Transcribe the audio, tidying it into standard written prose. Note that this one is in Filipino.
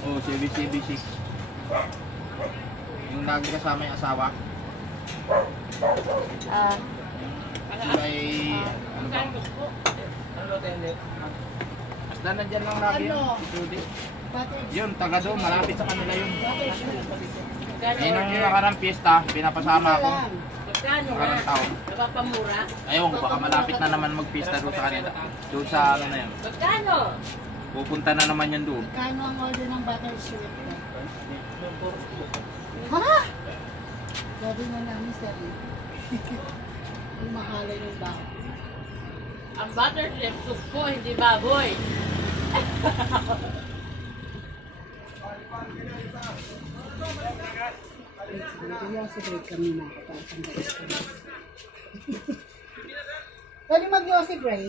Oh, CB6. Yung lagi kasama yung asawa. Ay, ano ba? Basta nandyan lang lagi yun. Yun, taga doon, malapit sa kanila yun. Nung yung nakarang piyesta, pinapasama ako. Nakarang taon. Napapamura? Ayaw, baka malapit na naman magpista doon sa kanila. Doon sa ano na yun. Magkano? Pupunta na naman yan doon. Kano ang order ng butter syrup? Ha? Sabi nga namin, sabi. Ang mahalay ng baho. Ang butter chef soup ko, hindi baboy. Nag-yossi break kami na ako para sa stress. Pwede mag-yossi break?